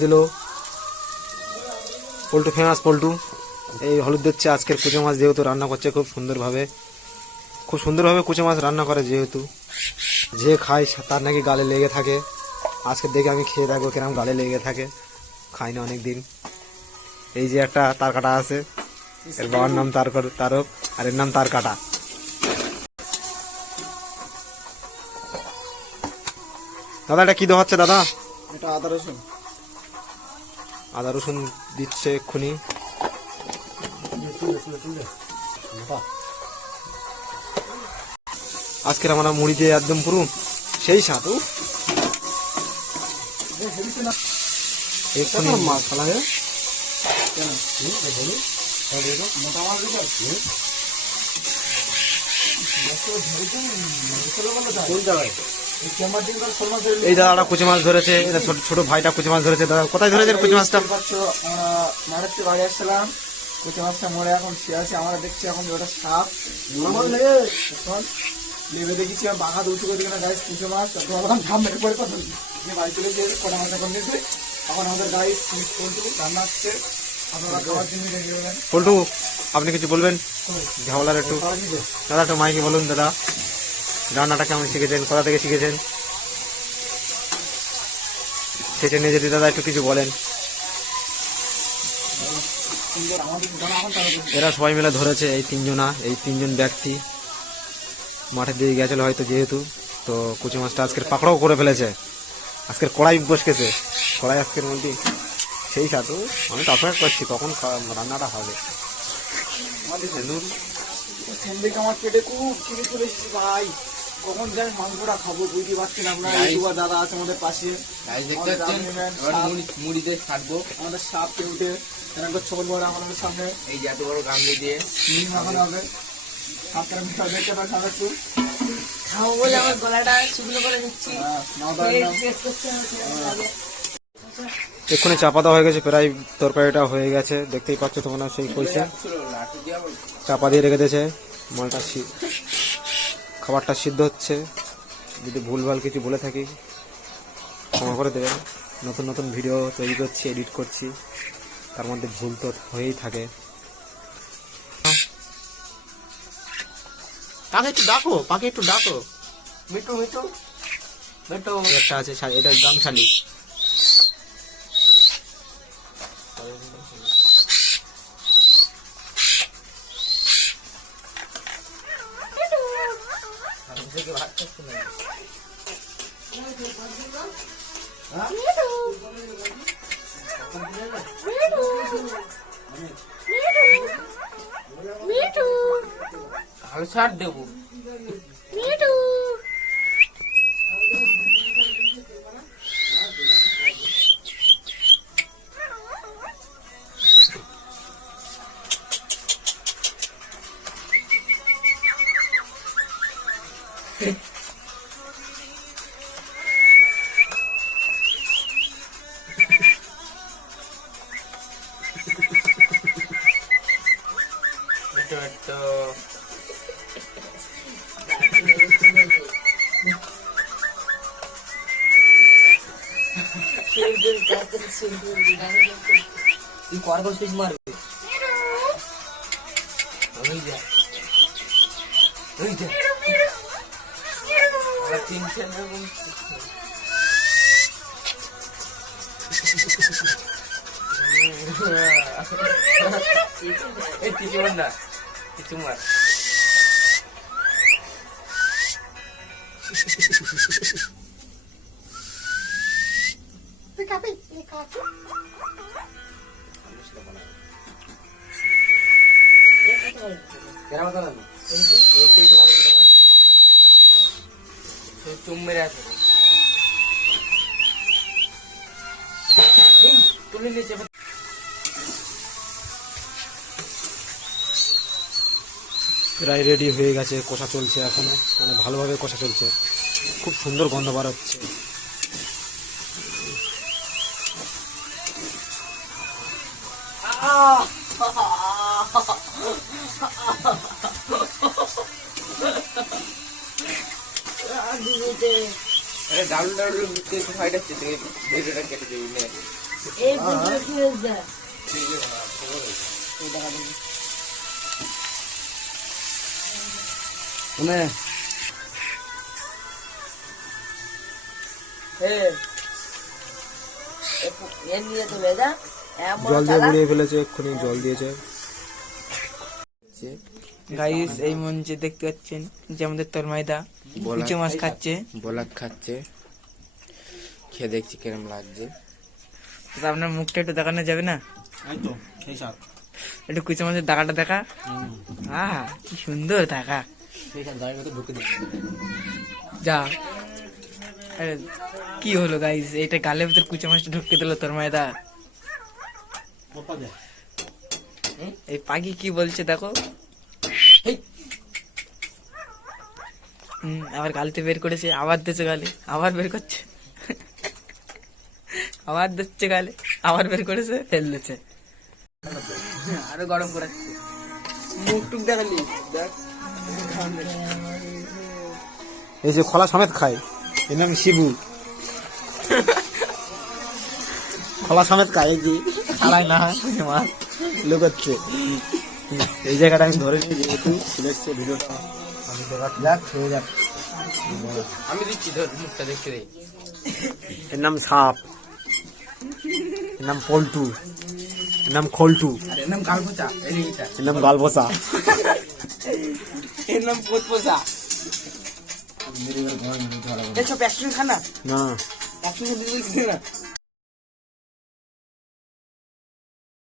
দিল পল্টু, ফেমাস পল্টু। এই হলুদ দিচ্ছে আজকের কুচো মাছ, যেহেতু রান্না করছে খুব সুন্দরভাবে কুচো মাছ রান্না করে, যেহেতু যে খায় তার নাকি গালে লেগে থাকে। আজকে দেখে আমি খেয়ে দেখবো কিরম গালে লেগে থাকে, খাই না অনেক দিন। এই যে একটা তার কাটা আছে, এর বাবার নাম তারক আর এর নাম তার কাটা। দাদা এটা কি দেওয়া হচ্ছে দাদা? এটা আদা রসুন। আদা রসুন দিচ্ছে এক্ষুনি। আজকের আমরা মুড়ি দিয়ে একদম পুরো সেই স্বাদ। এক্ষুনি মাছ ফেলা হয় মোটা মাছ এই দাদাটা কুচি মাছ ধরেছে, এটা ছোট ভাইটা কুচি মাছ ধরেছে। দাদা কোথায় ধরেছে কুচি মাছটা? মারাত্মক বাড়ি আসছিলাম, কুচি মাছটা মরে এখন শুয়ে আছে। আমরা দেখছি এখন ওটা সাপ লেবে দেখেছি বাঘা উঁচু করে দিকে না গাইস কুচি মাছ। ঘাম মেরে পরে কথা বাড়ি চলে গিয়ে কটা মাছ এখন নিয়েছে। এখন আমাদের গাইস রান্না আসছে, আপনারা খাওয়ার জন্য রেডি হলেন। পল্টু আপনি কিছু বলবেন ঝাওলার একটু? দাদা একটু মাইকে বলুন দাদা, রান্নাটা কেমন শিখেছেন, কোথা থেকে শিখেছেন সেটা নিয়ে যদি দাদা একটু কিছু বলেন। এরা সবাই মিলে ধরেছে, এই তিনজন ব্যক্তি মাঠের দিকে গেছিল হয়তো, যেহেতু তো কুচি মাছটা আজকের পাকড়াও করে ফেলেছে। আজকের কড়াই বসকেছে, কড়াই আজকের মধ্যে সেই সাথে আমি তো অপেক্ষা করছি কখন রান্নাটা হবে। আমার পেটে খুব খিদে চলে এসেছে ভাই, কখন যাই মাংসটা খাবো বুঝতে পারছি না। আপনার ইউটিউবার দাদা আছে আমাদের পাশে, মুড়িতে ছাড়বো আমাদের সাপ কে উঠে একবার ছোট বড় আমাদের সামনে এই যে এত বড় গামলি দিয়ে মাখানো হবে। আপনারা দেখতে পাচ্ছেন একটু খাবো বলে আমার গলাটা শুকনো করে দিচ্ছি। এক্ষুনি চাপা দেওয়া হয়ে গেছে, প্রায় তরকারিটা হয়ে গেছে, দেখতেই পাচ্ছ তোমরা। সেই কইছে চাপা দিয়ে রেখে দিয়েছে, মালটা খাবারটা সিদ্ধ হচ্ছে। যদি ভুলভাল কিছু বলে থাকি ক্ষমা করে দেবেন। নতুন নতুন ভিডিও তৈরি করছি, এডিট করছি, তার মধ্যে ভুল তো হয়েই থাকে। পাকে একটু ডাকো মিটু মিটু মিটু একটা আছে, এটা গাংশালি। হাল ছাড় দেবো তুই করবো সুইচ মারবি ওই যা টেনশন এই কিছু মার না, কিছু মার তুম মেরে আছে তুলে নিচে প্রায় রেডি হয়ে গেছে, কষা চলছে এখনো, মানে ভালোভাবে কষা চলছে, খুব সুন্দর গন্ধ বার হচ্ছে। ডাবল ডাবল ফাইট হচ্ছে, ভিডিওটা কেটে দিবি না। এই ভিডিও কি হয়েছে? এর নিয়ে তো বেদা জল দিয়ে গুঁড়িয়ে ফেলেছে, এক্ষুনি জল দিয়েছে। গাইস এই মঞ্চে দেখতে পাচ্ছেন যে আমাদের তরমাইদা কুচো মাছ খাচ্ছে। ব্লগ খাচ্ছে, খেয়ে দেখছি কিরম লাগছে। তো আপনার মুখটা একটু দেখানো যাবে না? তো সেই সাথ একটু কুচো মাছের দাগাটা দেখা। কি সুন্দর দেখা। সেই সাথ গাড়ির মধ্যে ঢুকে দিচ্ছে। যা আরে, কি হলো গাইস, এটা গালের ভিতর কুচো মাছটা ঢুকে দিল তরমাইদা। এই পাখি কি বলছে দেখো। আবার গালতে বের করেছে, আবার দিচ্ছে গালে, আবার বের করছে, আবার দিচ্ছে গালে, আবার বের করেছে, ফেল দিচ্ছে। আরো গরম করাচ্ছে। মুখ টুক দেখালি দেখ। এই যে খোলা সমেত খায়, এর নাম শিবু। খোলা সমেত খায়, এই যে খাড়ায় না মাছ লুকাচ্ছে। এই জায়গাটা আমি ধরে নিই, যেহেতু চলেছে ভিডিওটা আমি দেখাতে যাক, হয়ে যাক। আমি দিচ্ছি, ধর মুখটা দেখতে দেই। এর নাম সাপ, এর নাম পল্টু, এর নাম খোলটু, এর নাম কালপোচা, এর নাম গালবসা। এর নাম পোতপোচা। এসব একশো খানা, না একশো দিতে বলছি না।